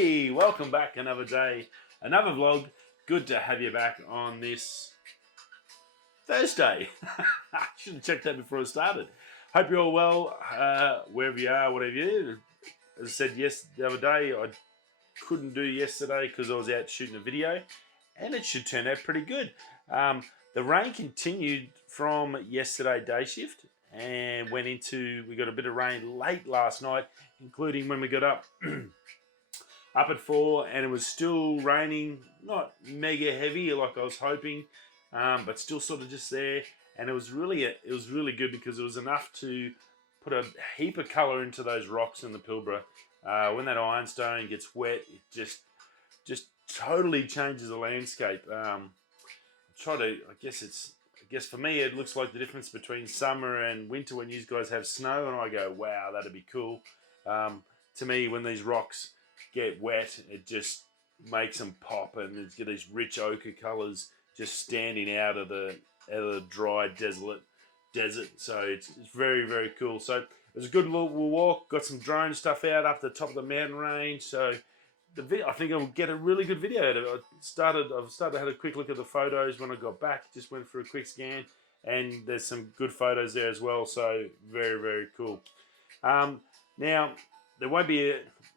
Hey, welcome back. Another day, another vlog. Good to have you back on this Thursday. I should have checked that before I started. Hope you're all well, wherever you are, whatever you do. As I said the other day, I couldn't do yesterday because I was out shooting a video, and it should turn out pretty good. The rain continued from yesterday day shift and we got a bit of rain late last night, including when we got up at 4, and it was still raining, not mega heavy like I was hoping, but still sort of just there. And it was really good because it was enough to put a heap of colour into those rocks in the Pilbara. When that ironstone gets wet, it just totally changes the landscape. I guess for me it looks like the difference between summer and winter when you guys have snow, and I go, wow, that'd be cool. To me, when these rocks get wet, it just makes them pop, and it's got these rich ochre colours just standing out of the dry desert. So it's very, very cool. So it was a good little walk. Got some drone stuff out up the top of the mountain range. So I think I'll get a really good video out of it. I've had a quick look at the photos when I got back. Just went for a quick scan, and there's some good photos there as well. So very, very cool. Now there won't be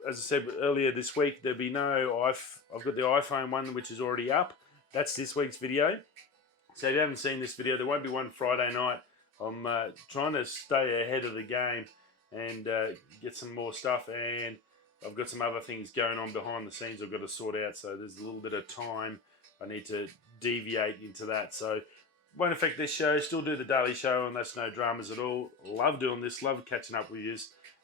as I said earlier this week, there'll be no I've got the iPhone one which is already up. That's this week's video. So if you haven't seen this video, there won't be one Friday night. I'm trying to stay ahead of the game and get some more stuff, and I've got some other things going on behind the scenes I've got to sort out, so there's a little bit of time I need to deviate into that. So won't affect this show. Still do the daily show, and that's no dramas at all. Love doing this, love catching up with you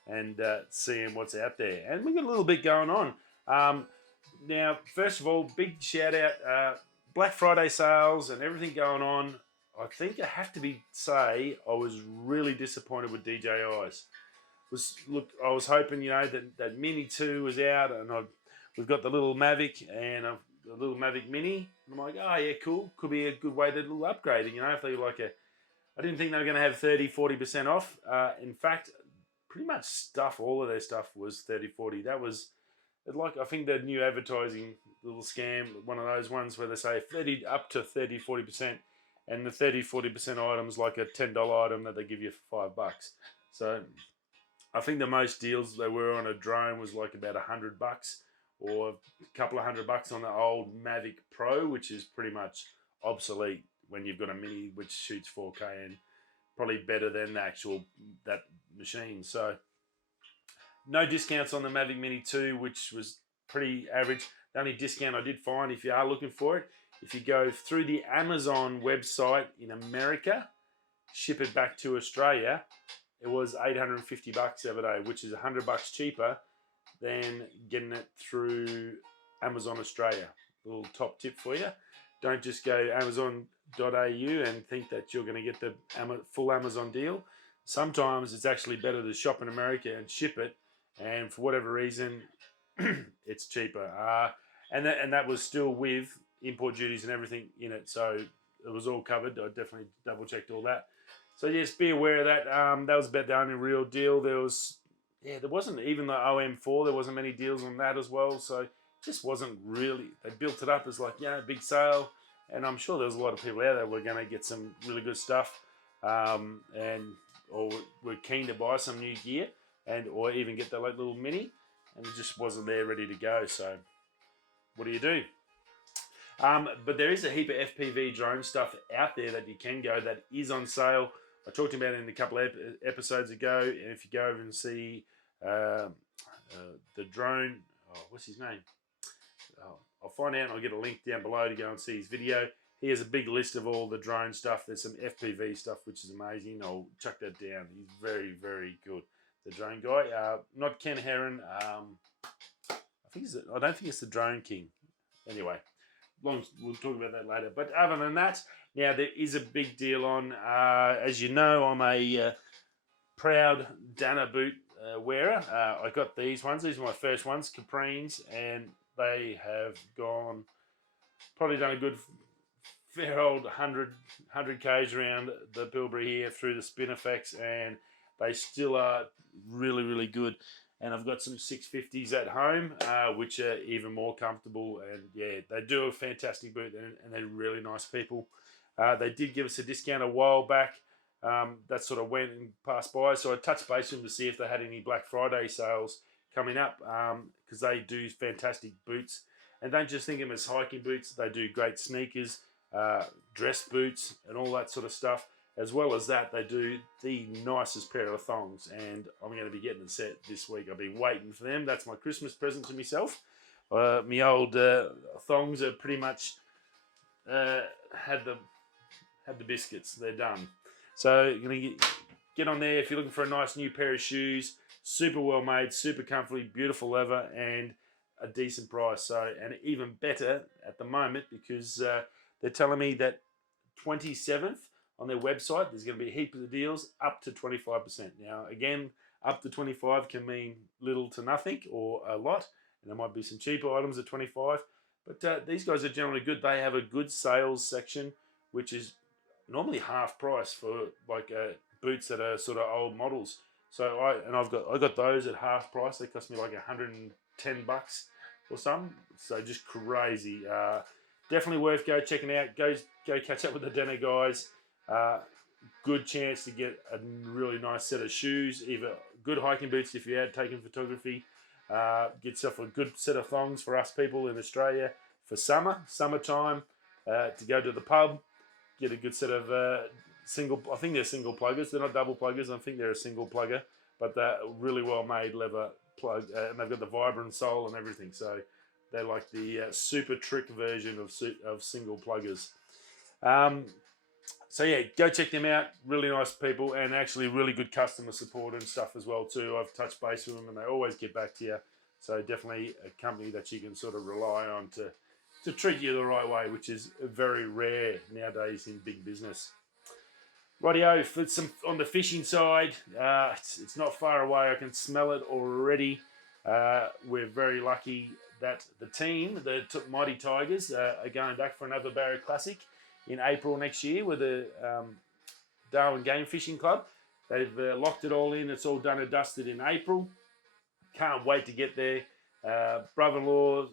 and seeing what's out there. And we've got a little bit going on. Now, first of all, big shout out, Black Friday sales and everything going on. I think I have to say I was really disappointed with DJI's. I was hoping, that Mini 2 was out, and we've got the little Mavic and the little Mavic Mini. I'm like, oh yeah, cool. Could be a good way to little upgrade. If they I didn't think they were going to have 30-40% off. In fact, pretty much all of their stuff was 30-40. That was I think the new advertising little scam, one of those ones where they say up to 30-40%, and the 30-40% items like a $10 item that they give you for $5. So I think the most deals they were on a drone was like about $100, or a couple of $100 on the old Mavic Pro, which is pretty much obsolete when you've got a Mini which shoots 4K and probably better than that machine. So no discounts on the Mavic Mini 2, which was pretty average. The only discount I did find, if you are looking for it, if you go through the Amazon website in America, ship it back to Australia, it was $850 the other day, which is $100 cheaper than getting it through Amazon Australia. A little top tip for you. Don't just go amazon.au and think that you're going to get the full Amazon deal. Sometimes it's actually better to shop in America and ship it, and for whatever reason, it's cheaper. And that was still with import duties and everything in it, so it was all covered. I definitely double checked all that. So yes, be aware of that. That was about the only real deal. There wasn't even the OM4. There wasn't many deals on that as well. So it just wasn't really. They built it up as big sale, and I'm sure there's a lot of people out there who were going to get some really good stuff, or were keen to buy some new gear or even get the little Mini, and it just wasn't there ready to go. So what do? But there is a heap of FPV drone stuff out there that you can go that is on sale. I talked about it in a couple of episodes ago, and if you go over and see the drone, what's his name? I'll find out and I'll get a link down below to go and see his video. He has a big list of all the drone stuff. There's some FPV stuff which is amazing. I'll chuck that down. He's very, very good. The drone guy, not Ken Heron. I don't think it's the Drone King. Anyway, we'll talk about that later. But other than that, now there is a big deal on. As you know, I'm a proud Dannerboot wearer. I got these ones. These are my first ones, Caprines, and they have probably done a good fair old 100 k's around the Pilbara here through the spin effects, and they still are really, really good. and I've got some 650s at home, which are even more comfortable. And yeah, they do a fantastic boot, and they're really nice people. They did give us a discount a while back. That sort of went and passed by, so I touched base with them to see if they had any Black Friday sales coming up, because they do fantastic boots. And don't just think of them as hiking boots. They do great sneakers, dress boots, and all that sort of stuff. As well as that, they do the nicest pair of thongs, and I'm going to be getting a set this week. I've been waiting for them. That's my Christmas present to myself. My old thongs are pretty much had the biscuits. They're done. So you're going to get on there if you're looking for a nice new pair of shoes. Super well made, super comfy, beautiful leather, and a decent price. So, and even better at the moment, because they're telling me that 27th on their website there's going to be heaps of deals up to 25%. Now again, up to 25 can mean little to nothing or a lot, and there might be some cheaper items at 25, but these guys are generally good. They have a good sales section, which is normally half price for like boots that are sort of old models. So I got those at half price. They cost me like $110 or something. So just crazy. Definitely worth checking out. Go catch up with the Danner guys. Good chance to get a really nice set of shoes. Either good hiking boots if you're out taking photography. Get yourself a good set of thongs for us people in Australia for summertime. To go to the pub. Get a good set of I think they're single pluggers. They're not double pluggers. I think they're a single plugger, but they're really well made leather plug, and they've got the vibrant sole and everything. So they're like the super trick version of single pluggers. So yeah, go check them out. Really nice people, and actually really good customer support and stuff as well too. I've touched base with them, and they always get back to you. So definitely a company that you can sort of rely on to treat you the right way, which is very rare nowadays in big business. Rightio, for some on the fishing side, it's not far away. I can smell it already. We're very lucky that the team, the Mighty Tigers, are going back for another Hyperbaric Classic in April next year with the Darwin Game Fishing Club. They've locked it all in. It's all done and dusted in April. Can't wait to get there. Brother-in-law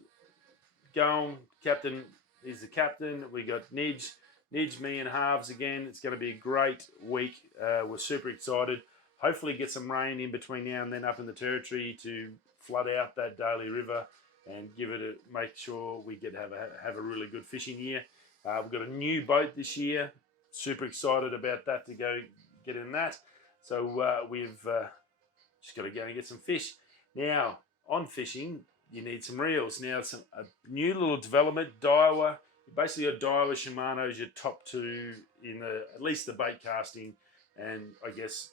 going. Captain is the captain. We got Nidge, me and Halves again. It's going to be a great week. We're super excited. Hopefully get some rain in between now and then up in the territory to flood out that Daly River and make sure we get have a really good fishing year. We've got a new boat this year. Super excited about that to go get in that. So we've just got to go and get some fish. Now, on fishing, you need some reels. Now, a new little development, Daiwa. Basically, a Daiwa Shimano is your top two in at least the bait casting, and I guess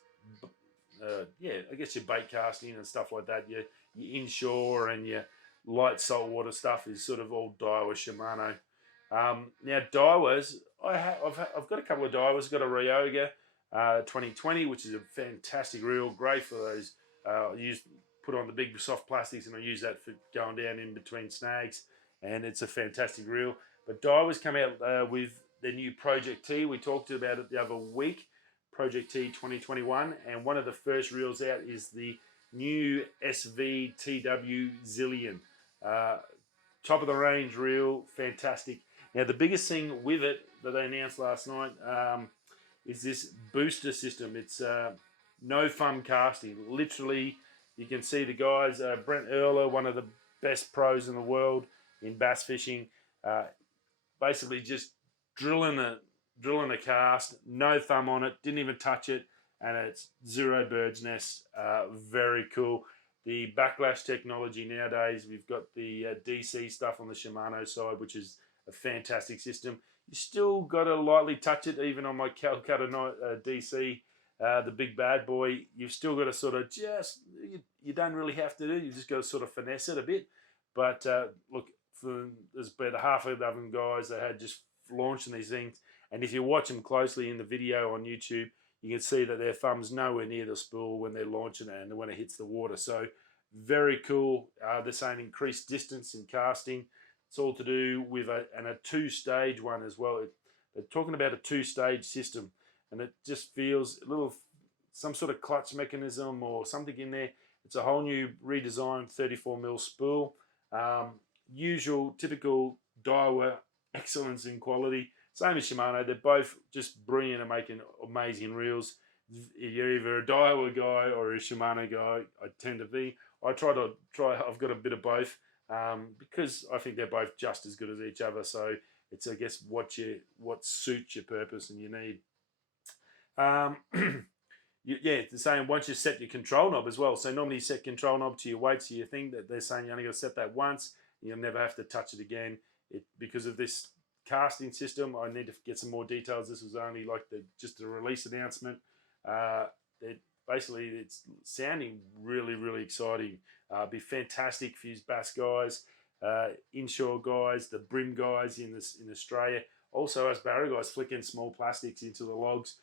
your bait casting and stuff like that. Your inshore and your light saltwater stuff is sort of all Daiwa Shimano. Now, Daiwas, I've got a couple of Daiwas. I've got a Ryoga 2020, which is a fantastic reel, great for those. Put on the big soft plastics, and I use that for going down in between snags, and it's a fantastic reel. But Daiwa's come out with their new Project T. We talked about it the other week, Project T 2021, and one of the first reels out is the new SV TW Zillion. Top of the range reel, fantastic. Now the biggest thing with it that they announced last night is this booster system. It's no fun casting. Literally, you can see the guys, Brent Earler, one of the best pros in the world in bass fishing, basically just drilling a cast, no thumb on it, didn't even touch it, and it's zero bird's nest. Very cool. The backlash technology nowadays, we've got the DC stuff on the Shimano side, which is a fantastic system. You still got to lightly touch it, even on my Calcutta DC, the big bad boy. You've still got to sort of you don't really have to do. You just got to sort of finesse it a bit. But look, there's about half a dozen guys that had just launching these things, and if you watch them closely in the video on YouTube, you can see that their thumb's nowhere near the spool when they're launching it and when it hits the water. So very cool. They're saying increased distance in casting. It's all to do with a two-stage one as well. They're talking about a two-stage system, and it just feels some sort of clutch mechanism or something in there. It's a whole new redesigned 34mm spool. Usual, typical Daiwa excellence in quality. Same as Shimano. They're both just brilliant at making amazing reels. You're either a Daiwa guy or a Shimano guy. I tend to be. I've got a bit of both because I think they're both just as good as each other. So it's, I guess, what suits your purpose and your need. Yeah, it's the same. Once you set your control knob as well. So normally you set control knob to your weights, to your thing. That they're saying you only got to set that once. You'll never have to touch it again. Because of this casting system, I need to get some more details. This was only like just a release announcement. Basically, it's sounding really, really exciting. Be fantastic for you bass guys, inshore guys, the brim guys in Australia. Also, us barra guys flicking small plastics into the logs.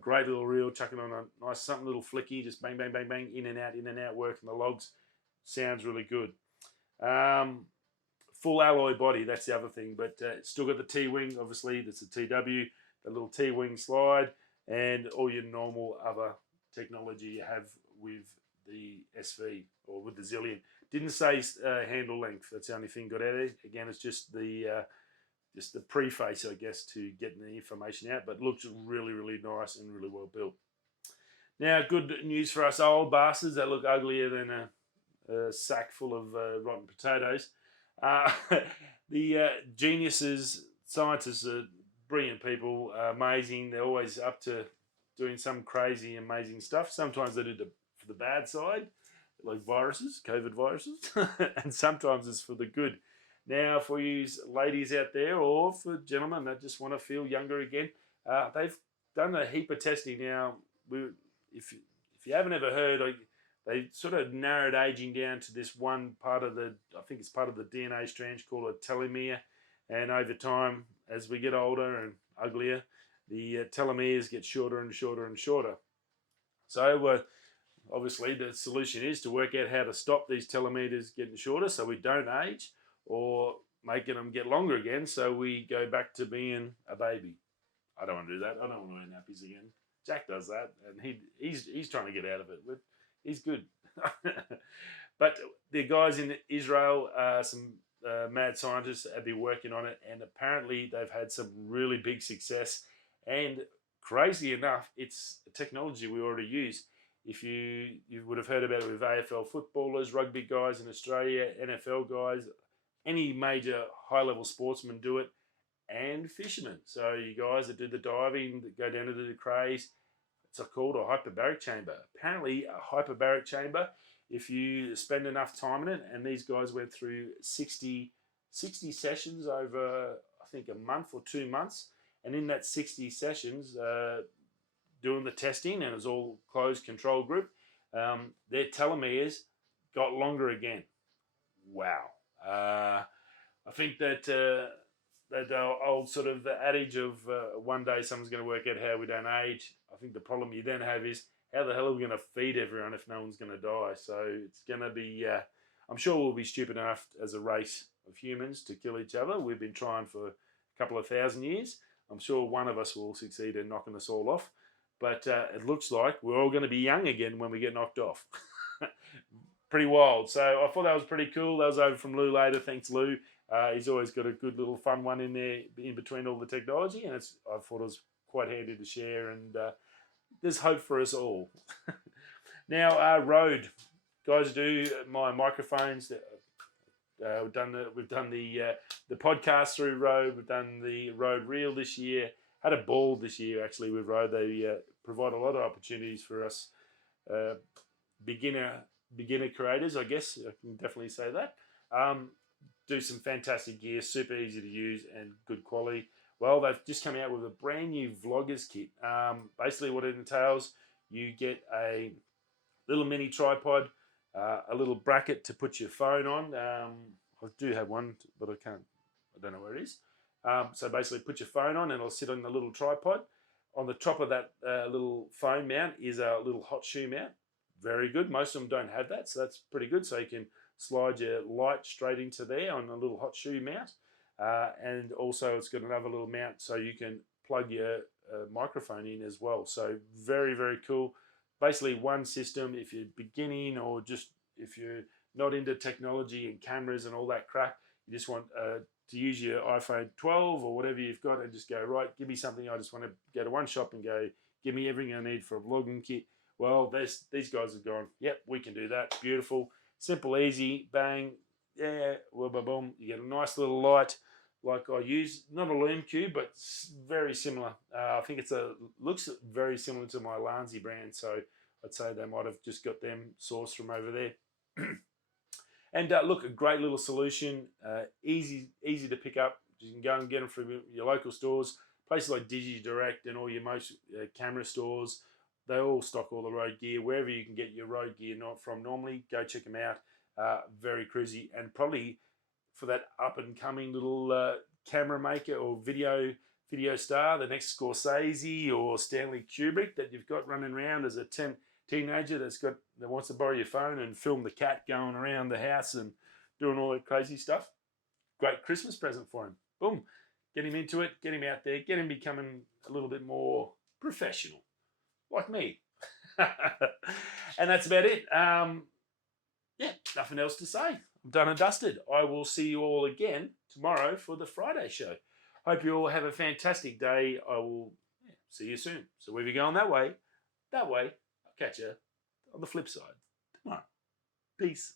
Great little reel, chucking on a nice something little flicky, just bang, bang, bang, bang, in and out, working the logs. Sounds really good. Full alloy body, that's the other thing, but still got the T-wing, obviously, that's a TW, the little T-wing slide, and all your normal other technology you have with the SV or with the Zillion. Didn't say handle length, that's the only thing got out of it. Again, it's just the preface, I guess, to getting the information out, but looks really, really nice and really well built. Now, good news for us old bastards that look uglier than a sack full of rotten potatoes. The geniuses, scientists are brilliant people, amazing. They're always up to doing some crazy, amazing stuff. Sometimes they do it for the bad side, like viruses, COVID viruses, and sometimes it's for the good. Now, for you ladies out there, or for gentlemen that just want to feel younger again, they've done a heap of testing now. If you haven't ever heard, they sort of narrowed aging down to this one part of I think it's part of the DNA strand called a telomere. And over time, as we get older and uglier, the telomeres get shorter and shorter and shorter. So obviously the solution is to work out how to stop these telomeres getting shorter so we don't age, or making them get longer again so we go back to being a baby. I don't want to do that. I don't want to wear nappies again. Jack does that, and he's trying to get out of it. He's good. But the guys in Israel, some mad scientists have been working on it, and apparently they've had some really big success. And crazy enough, it's a technology we already use. If you would have heard about it with AFL footballers, rugby guys in Australia, NFL guys, any major high-level sportsmen do it, and fishermen. So you guys that do the diving, that go down to the craze, it's called a hyperbaric chamber. Apparently, a hyperbaric chamber, if you spend enough time in it, and these guys went through 60 sessions over, I think, a month or 2 months, and in that 60 sessions, doing the testing, and it was all closed control group, their telomeres got longer again. Wow. I think that old sort of adage of one day someone's going to work out how we don't age. I think the problem you then have is how the hell are we going to feed everyone if no one's going to die? So it's going to be, I'm sure we'll be stupid enough as a race of humans to kill each other. We've been trying for a couple of thousand years. I'm sure one of us will succeed in knocking us all off. But it looks like we're all going to be young again when we get knocked off. Pretty wild. So I thought that was pretty cool. That was over from Lou later. Thanks, Lou. He's always got a good little fun one in there in between all the technology, and I thought it was quite handy to share, and there's hope for us all. Now, Rode. Guys do my microphones. We've done the podcast through Rode. We've done the Rode Reel this year. Had a ball this year, actually, with Rode. They provide a lot of opportunities for us beginner creators, I guess. I can definitely say that. Do some fantastic gear, super easy to use and good quality. Well, they've just come out with a brand new vloggers kit. Basically what it entails, you get a little mini tripod, a little bracket to put your phone on. I do have one, but I don't know where it is. So basically put your phone on and it'll sit on the little tripod. On the top of that little phone mount is a little hot shoe mount. Very good. Most of them don't have that, so that's pretty good. So you can slide your light straight into there on a little hot shoe mount. And also it's got another little mount so you can plug your microphone in as well. So very, very cool. basically one system. If you're beginning or just if you're not into technology and cameras and all that crap, you just want to use your iPhone 12 or whatever you've got and just go, right, give me something. I just want to go to one shop and go, give me everything I need for a vlogging kit. Well, these guys have gone, yep, we can do that. Beautiful, simple, easy, bang, yeah, boom, boom, boom. You get a nice little light like I use, not a Lume Cube, but very similar. I think looks very similar to my Lanzi brand, so I'd say they might have just got them sourced from over there. And look, a great little solution, easy to pick up. You can go and get them from your local stores, places like DigiDirect and all your most camera stores. They all stock all the road gear. Wherever you can get your road gear from normally, go check them out. Very cruisy, and probably for that up and coming little camera maker or video star, the next Scorsese or Stanley Kubrick that you've got running around as a teenager that wants to borrow your phone and film the cat going around the house and doing all that crazy stuff. Great Christmas present for him. Boom. Get him into it, get him out there, get him becoming a little bit more professional, like me. And that's about it. Yeah, nothing else to say. I'm done and dusted. I will see you all again tomorrow for the Friday show. Hope you all have a fantastic day. I will see you soon. So if you're going that way, I'll catch you on the flip side tomorrow. Peace.